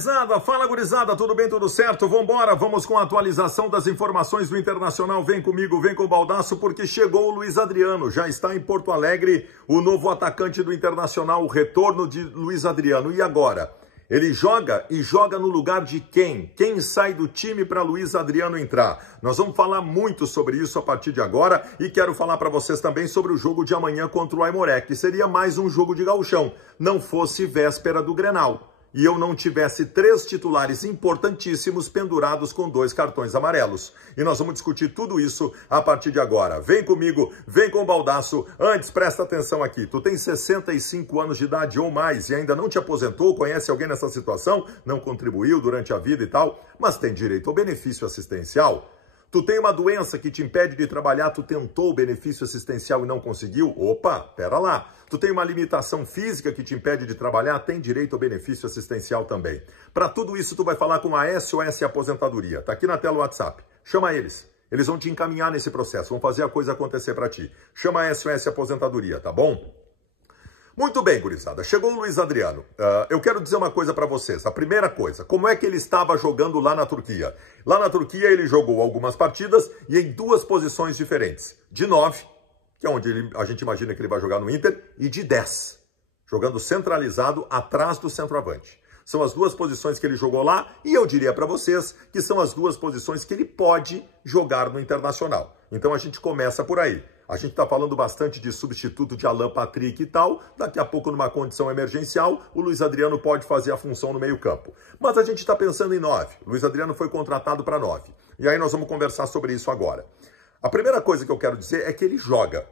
Fala gurizada, tudo bem, tudo certo? Vambora, vamos com a atualização das informações do Internacional. Vem comigo, vem com o Baldasso, porque chegou o Luiz Adriano, já está em Porto Alegre, o novo atacante do Internacional, o retorno de Luiz Adriano. E agora? Ele joga e joga no lugar de quem? Quem sai do time para Luiz Adriano entrar? Nós vamos falar muito sobre isso a partir de agora e quero falar para vocês também sobre o jogo de amanhã contra o Aimoré, que seria mais um jogo de gauchão, não fosse véspera do Grenal e eu não tivesse 3 titulares importantíssimos pendurados com 2 cartões amarelos. E nós vamos discutir tudo isso a partir de agora. Vem comigo, vem com o Baldasso. Antes, presta atenção aqui. Tu tem 65 anos de idade ou mais e ainda não te aposentou, conhece alguém nessa situação, não contribuiu durante a vida e tal, mas tem direito ao benefício assistencial. Tu tem uma doença que te impede de trabalhar, tu tentou o benefício assistencial e não conseguiu? Opa, pera lá. Tu tem uma limitação física que te impede de trabalhar, tem direito ao benefício assistencial também. Para tudo isso, tu vai falar com a SOS Aposentadoria. Tá aqui na tela o WhatsApp. Chama eles. Eles vão te encaminhar nesse processo, vão fazer a coisa acontecer para ti. Chama a SOS Aposentadoria, tá bom? Muito bem, gurizada. Chegou o Luiz Adriano. Eu quero dizer uma coisa para vocês. A primeira coisa, como é que ele estava jogando lá na Turquia? Lá na Turquia ele jogou algumas partidas e em 2 posições diferentes. De 9, que é onde a gente imagina que ele vai jogar no Inter, e de 10, jogando centralizado atrás do centroavante. São as 2 posições que ele jogou lá e eu diria para vocês que são as 2 posições que ele pode jogar no Internacional. Então a gente começa por aí. A gente está falando bastante de substituto de Alan Patrick e tal. Daqui a pouco, numa condição emergencial, o Luiz Adriano pode fazer a função no meio-campo. Mas a gente está pensando em 9. O Luiz Adriano foi contratado para 9. E aí nós vamos conversar sobre isso agora. A primeira coisa que eu quero dizer é que ele joga.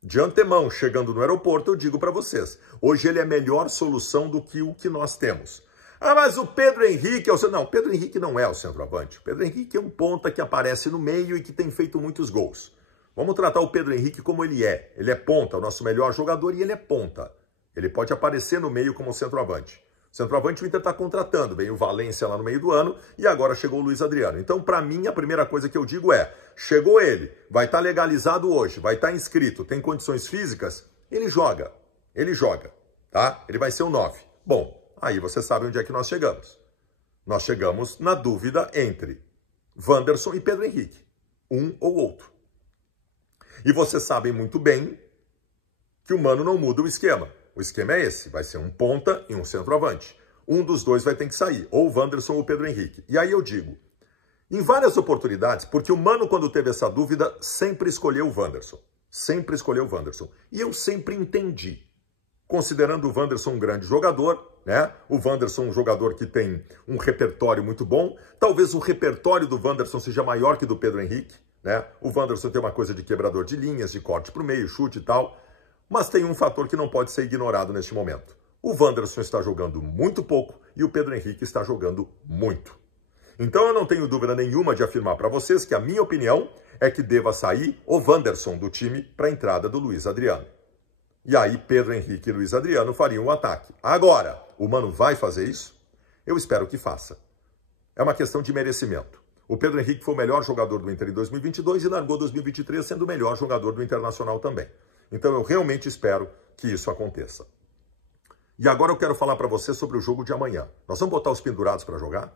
De antemão, chegando no aeroporto, eu digo para vocês. Hoje ele é a melhor solução do que o que nós temos. Ah, mas o Pedro Henrique é o centroavante. Não, Pedro Henrique não é o centroavante. O Pedro Henrique é um ponta que aparece no meio e que tem feito muitos gols. Vamos tratar o Pedro Henrique como ele é. Ele é ponta, o nosso melhor jogador, e ele é ponta. Ele pode aparecer no meio como centroavante. Centroavante o Inter está contratando. Veio o Valência lá no meio do ano e agora chegou o Luiz Adriano. Então, para mim, a primeira coisa que eu digo é, chegou ele, vai estar legalizado hoje, vai estar inscrito, tem condições físicas, ele joga, tá? Ele vai ser o 9. Bom, aí você sabe onde é que nós chegamos. Nós chegamos na dúvida entre Wanderson e Pedro Henrique. Um ou outro. E vocês sabem muito bem que o Mano não muda o esquema. O esquema é esse, vai ser um ponta e um centroavante. Um dos dois vai ter que sair, ou o Wanderson ou o Pedro Henrique. E aí eu digo, em várias oportunidades, porque o Mano, quando teve essa dúvida, sempre escolheu o Wanderson. E eu sempre entendi. Considerando o Wanderson um grande jogador, né? O Wanderson um jogador que tem um repertório muito bom. Talvez o repertório do Wanderson seja maior que do Pedro Henrique, né? O Wanderson tem uma coisa de quebrador de linhas, de corte para o meio, chute e tal. Mas tem um fator que não pode ser ignorado neste momento. O Wanderson está jogando muito pouco e o Pedro Henrique está jogando muito. Então eu não tenho dúvida nenhuma de afirmar para vocês que a minha opinião é que deva sair o Wanderson do time para a entrada do Luiz Adriano. E aí Pedro Henrique e Luiz Adriano fariam o ataque. Agora, o Mano vai fazer isso? Eu espero que faça. É uma questão de merecimento. O Pedro Henrique foi o melhor jogador do Inter em 2022 e largou 2023 sendo o melhor jogador do Internacional também. Então eu realmente espero que isso aconteça. E agora eu quero falar para você sobre o jogo de amanhã. Nós vamos botar os pendurados para jogar?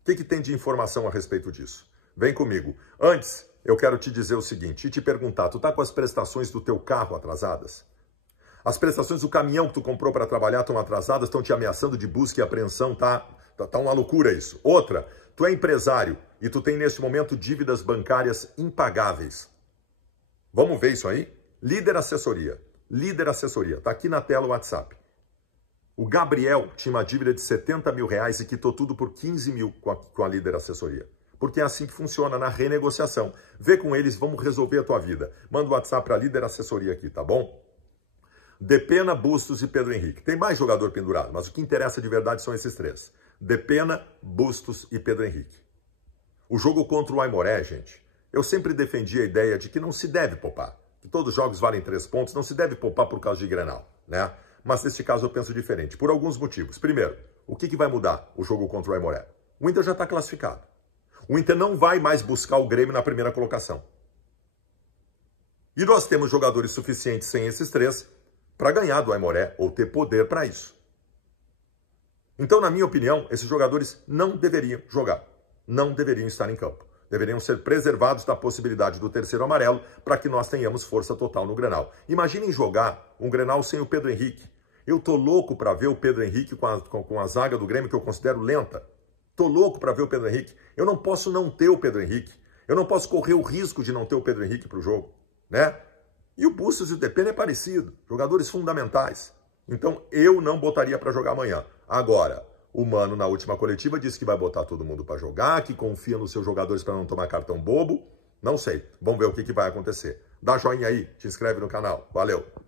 O que tem de informação a respeito disso? Vem comigo. Antes, eu quero te dizer o seguinte, e te perguntar, tu tá com as prestações do teu carro atrasadas? As prestações do caminhão que tu comprou para trabalhar estão atrasadas, estão te ameaçando de busca e apreensão, tá uma loucura isso. Outra, tu é empresário e tu tem neste momento dívidas bancárias impagáveis. Vamos ver isso aí? Líder Assessoria, tá aqui na tela o WhatsApp. O Gabriel tinha uma dívida de 70 mil reais e quitou tudo por 15 mil com a Líder Assessoria. Porque é assim que funciona na renegociação. Vê com eles, vamos resolver a tua vida. Manda o WhatsApp para a Líder Assessoria aqui, tá bom? Depena, Bustos e Pedro Henrique. Tem mais jogador pendurado, mas o que interessa de verdade são esses 3. Depena, Bustos e Pedro Henrique. O jogo contra o Aimoré, gente, eu sempre defendi a ideia de que não se deve poupar. Que todos os jogos valem 3 pontos, não se deve poupar por causa de Grenal, né? Mas neste caso eu penso diferente, por alguns motivos. Primeiro, o que vai mudar o jogo contra o Aimoré? O Inter já está classificado. O Inter não vai mais buscar o Grêmio na primeira colocação. E nós temos jogadores suficientes sem esses 3 para ganhar do Aimoré ou ter poder para isso. Então, na minha opinião, esses jogadores não deveriam jogar, não deveriam estar em campo. Deveriam ser preservados da possibilidade do terceiro amarelo para que nós tenhamos força total no Grenal. Imaginem jogar um Grenal sem o Pedro Henrique. Eu tô louco para ver o Pedro Henrique com a zaga do Grêmio, que eu considero lenta. Tô louco para ver o Pedro Henrique. Eu não posso não ter o Pedro Henrique. Eu não posso correr o risco de não ter o Pedro Henrique para o jogo, né? E o Bustos e o Depena é parecido, jogadores fundamentais. Então eu não botaria para jogar amanhã. Agora, o Mano, na última coletiva, disse que vai botar todo mundo para jogar, que confia nos seus jogadores para não tomar cartão bobo. Não sei. Vamos ver o que vai acontecer. Dá joinha aí, te inscreve no canal. Valeu!